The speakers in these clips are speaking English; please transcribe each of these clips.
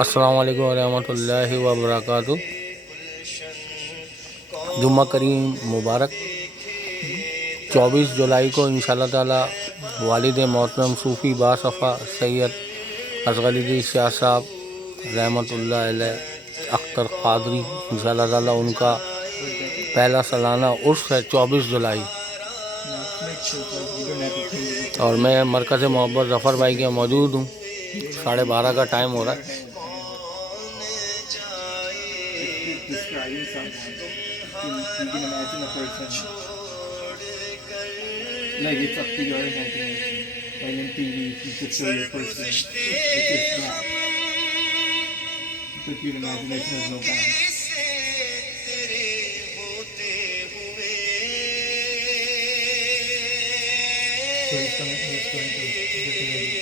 अस्सलाम वालेकुम रहमतुल्लाहि व बरकातहू। जुम्मा करीम मुबारक। 24 जुलाई को इंशाअल्लाह ताला वालिद मोहतरम सूफ़ी बासफ़ा सैयद असगरी शाह साहब रहमतुल्लाह अलैह अख्तर क़ादरी इंशाअल्लाह ताला उनका पहला सालाना उर्स है 24 जुलाई। और मैं मरकज़ मोहब्बत ज़फ़र भाई के मौजूद हूँ। 12:30 का टाइम हो रहा है। Like it's up to your imagination. Like in TV, you could show your person, which is bad. But your imagination has no bounds. So he's going to get ready.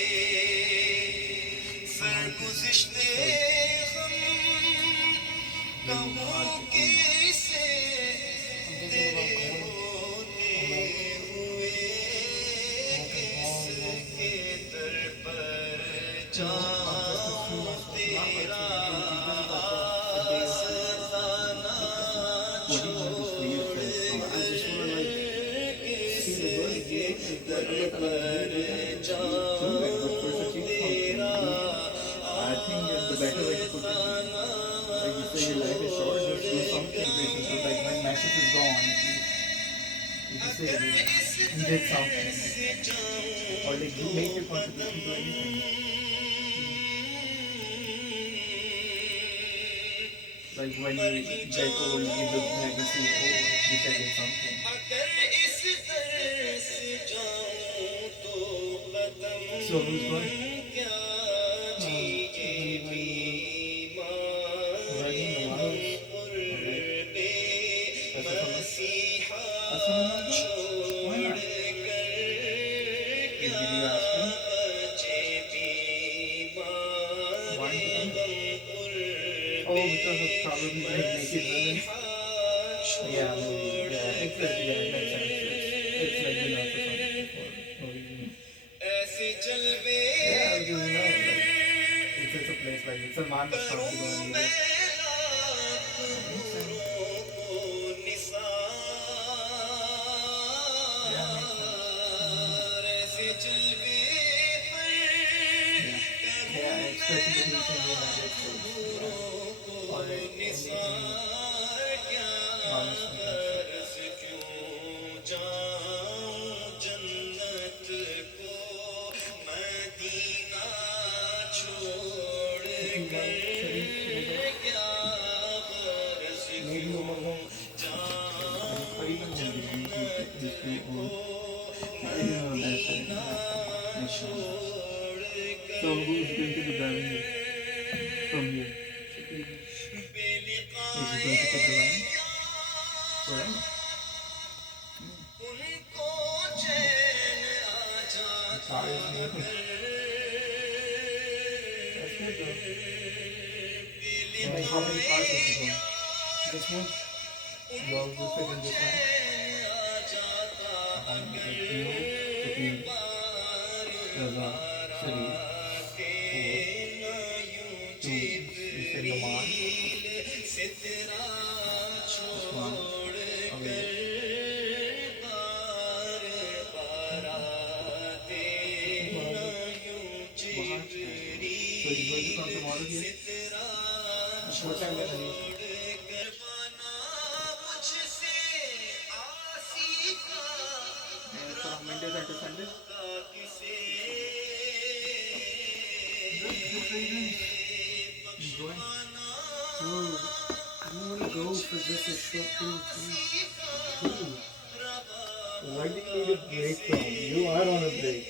I think the better way to put it, like you say, your life is short, just do something. So like when message is gone, you can say you did something, or like you make your contribution to anything. Like when you get old, you give the legacy, oh, at least I did something. So who's going? Oh, because of probably like naked women. Yeah, maybe. Yeah, exactly. Yeah, it makes sense. It's like enough for some people. No reason. Yeah, because like it's a place like it's a man responsibility. Makes sense. Yeah, makes sense. Yeah, especially in the United States. Yeah. Or like any non-Muslim maybe Umar or even these people. I don't know that's makes sense. So who's going to be driving you from here? Is he going to take the van? Forever? The car is new. That's good though. Like how many cars will be going? This one? You all will fit in this one? Like you, Katim, Raza, Sharif, two, you said Naman, Usman, Awais. So he's going to come tomorrow here? What time will I leave? From Monday to Sunday? Good for you guys. Enjoy. Dude, I don't want to go for just a short period of time. Why do you need a break from? You are on a break.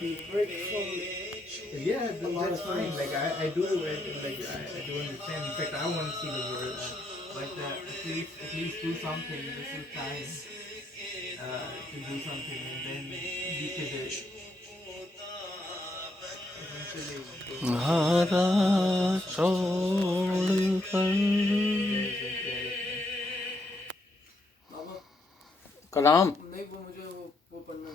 The break from Yeah, that's fine. Like I do, like I do understand. In fact, I want to see the world. But at least do something. This is time to do something, and then you could eventually go धारा छोड़ कर बाबा कलाम नहीं वो मुझे वो पढ़ना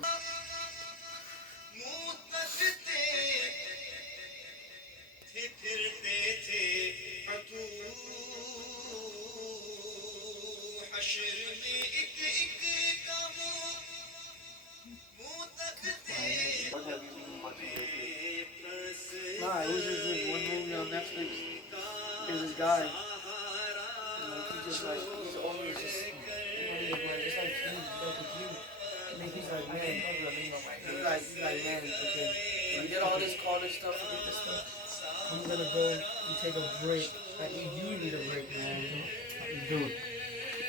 just like he's always just just like you. Like he's like, man, man, okay, forget all this college stuff, forget this stuff. I'm gonna go and take a break. Like you need a break, man. Dude,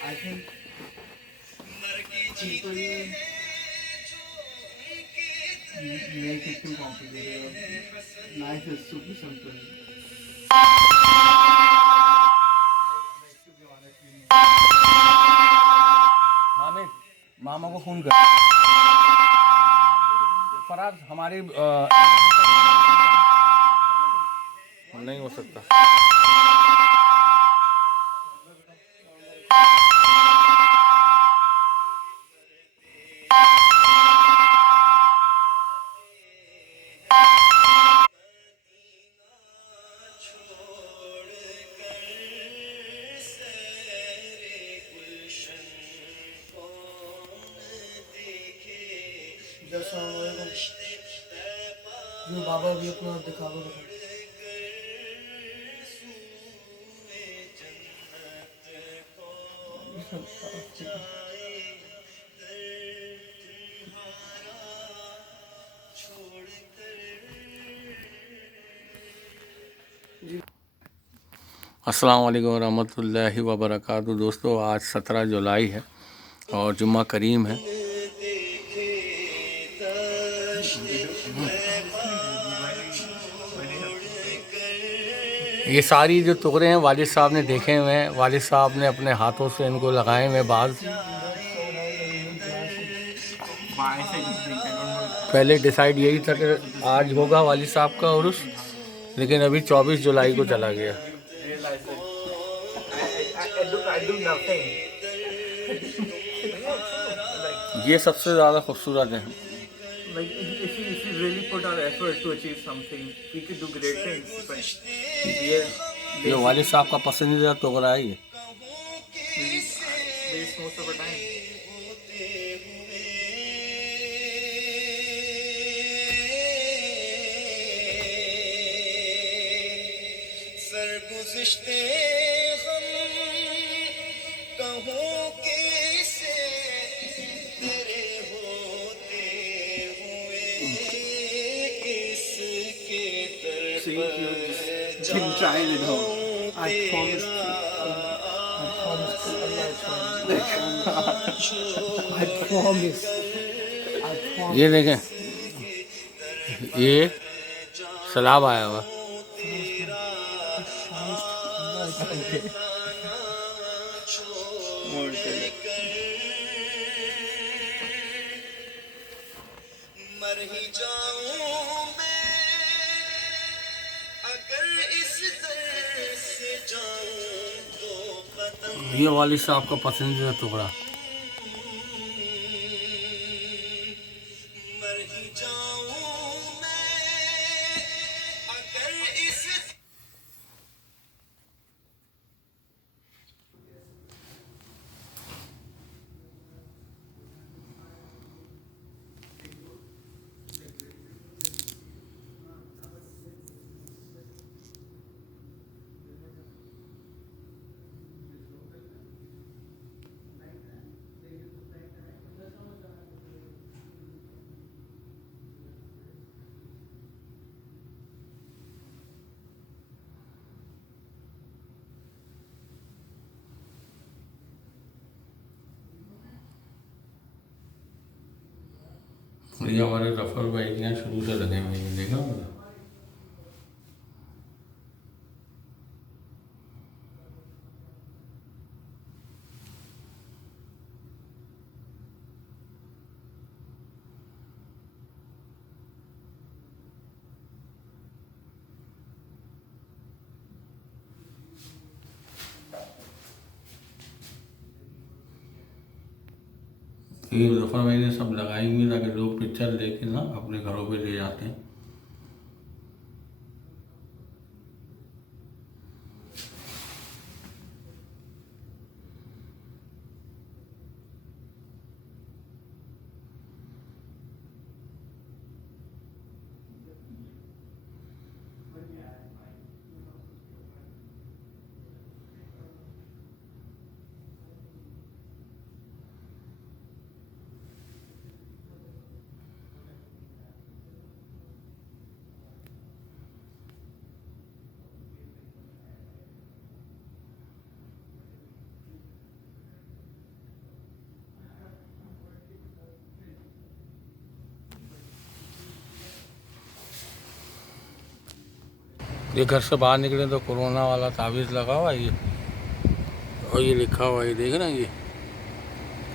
I think people make it too complicated. Life is super simple. Like, to be honest with you. Hamid मामा को phone कर फराज हमारी नहीं हो सकता। जो बाबा भी अपना दिखावा करो। अस्सलाम वालेकुम रहमतुल्लाहि व बरकातहू। दोस्तों आज 17 जुलाई है और जुम्मा करीम है। ये सारी जो टुकड़े हैं वालिद साहब ने देखे हुए हैं, वालिद साहब ने अपने हाथों से इनको लगाए हुए बाल। पहले डिसाइड यही था कि आज होगा वालिद साहब का उर्स, लेकिन अभी 24 जुलाई को चला गया। ये सबसे ज़्यादा खूबसूरत है। Like if we really put our effort to achieve something, we could do great things. But ये वालिद साहब का पसंदीदा टुकड़ा है ये। waste most of our time. सरगुज़िश्ते हम कहूँ कैसे तेरे होते हुए किसके दर See, you didn't try it at home. I promise I promise. ये देखें, ये सलाब आया हुआ। मर ही जाऊं मैं अगर इस दर से जाऊं तो कदम ये वालिद साहब का पसंदीदा टुकड़ा। मर ही जाऊं मैं अगर इस ये हमारे रफर भाई के यहाँ शुरू से लगे हुए हैं, देखा आपने? ये रफर भाई ने सब लगाई हुई ताकि लोग पिक्चर लेके ना अपने घरों पे ले जाते हैं। ये घर से बाहर निकले तो कोरोना वाला तावीज़ लगा हुआ है ये, और ये लिखा हुआ है, ये देख रहे हैं ये,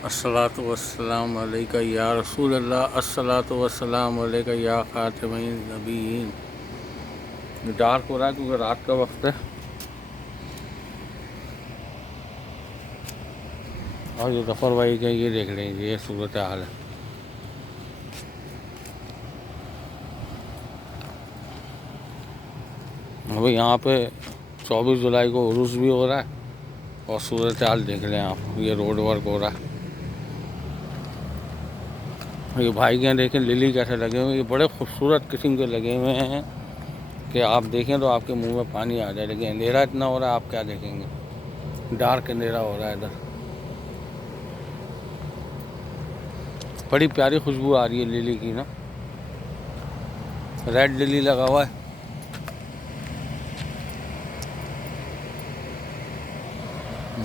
अस्सलातु वस्सलाम अलैका या रसूल अल्लाह, अस्सलातु वस्सलाम अलैका या खातिमुन नबीयीन। डार्क हो रहा है क्योंकि रात का वक्त है, और ये जफ़र भाई का ये देख रहे हैं, ये सूरत हाल है। अभी यहाँ पे 24 जुलाई को उर्स भी हो रहा है, और सूरत हाल देख रहे हैं आप, ये रोड वर्क हो रहा है। ये भाई के देखें लिली कैसे लगे हुए, ये बड़े खूबसूरत किस्म के लगे हुए हैं कि आप देखें तो आपके मुंह में पानी आ जाए, लेकिन अंधेरा इतना हो रहा है आप क्या देखेंगे, डार्क अंधेरा हो रहा है इधर। बड़ी प्यारी खुशबू आ रही है लिली की ना, रेड लिली लगा हुआ है।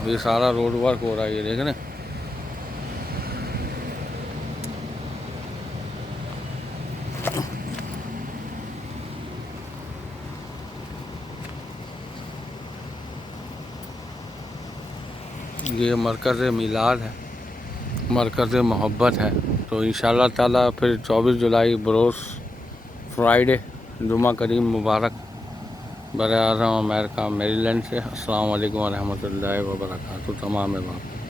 ये सारा रोड वर्क हो रहा है, ये देख रहे हैं। ये मरकज़ मिलाद है, मरकज़ मोहब्बत है। तो इंशाअल्लाह ताला फिर 24 जुलाई बरोज़ फ्राइडे, जुमा करीम मुबारक। बर आज़म अमेरिका मेरीलैंड से अस्सलाम वालेकुम व रहमतुल्लाहि व बरकातहू तमाम बाप।